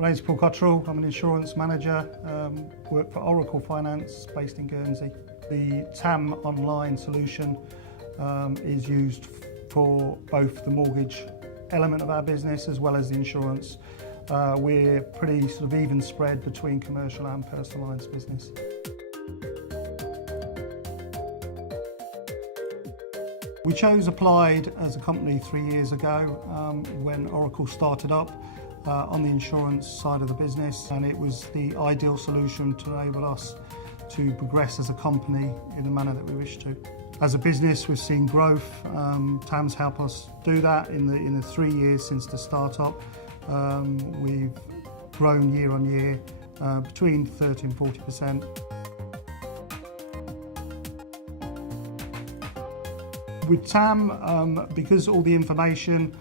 My name is Paul Cotterill. I'm an insurance manager, work for Oracle Finance based in Guernsey. The TAM online solution is used for both the mortgage element of our business as well as the insurance. We're pretty sort of even spread between commercial and personal lines business. We chose Applied as a company 3 years ago when Oracle started up on the insurance side of the business, and it was the ideal solution to enable us to progress as a company in the manner that we wish to. As a business, we've seen growth. TAM's helped us do that in the 3 years since the start-up. We've grown year on year between 30 and 40%. With TAM, because all the information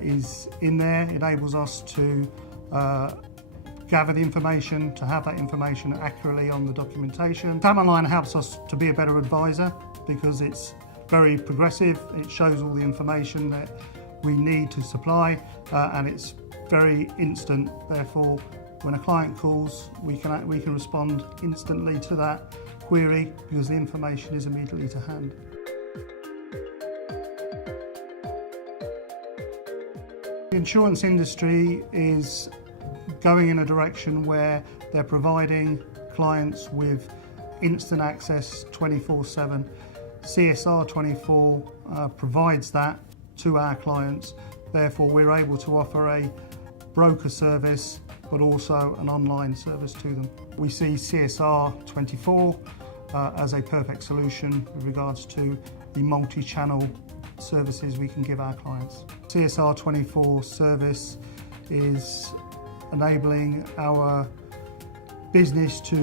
is in there, it enables us to gather the information, to have that information accurately on the documentation. TAM Online helps us to be a better advisor because it's very progressive. It shows all the information that we need to supply and it's very instant. Therefore, when a client calls, we can respond instantly to that query because the information is immediately to hand. The insurance industry is going in a direction where they're providing clients with instant access 24/7. CSR24 provides that to our clients. Therefore, we're able to offer a broker service but also an online service to them. We see CSR24 as a perfect solution with regards to the multi-channel services we can give our clients. CSR24 service is enabling our business to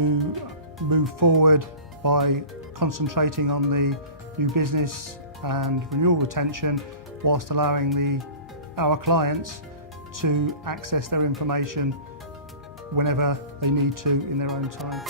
move forward by concentrating on the new business and renewal retention whilst allowing our clients to access their information whenever they need to in their own time.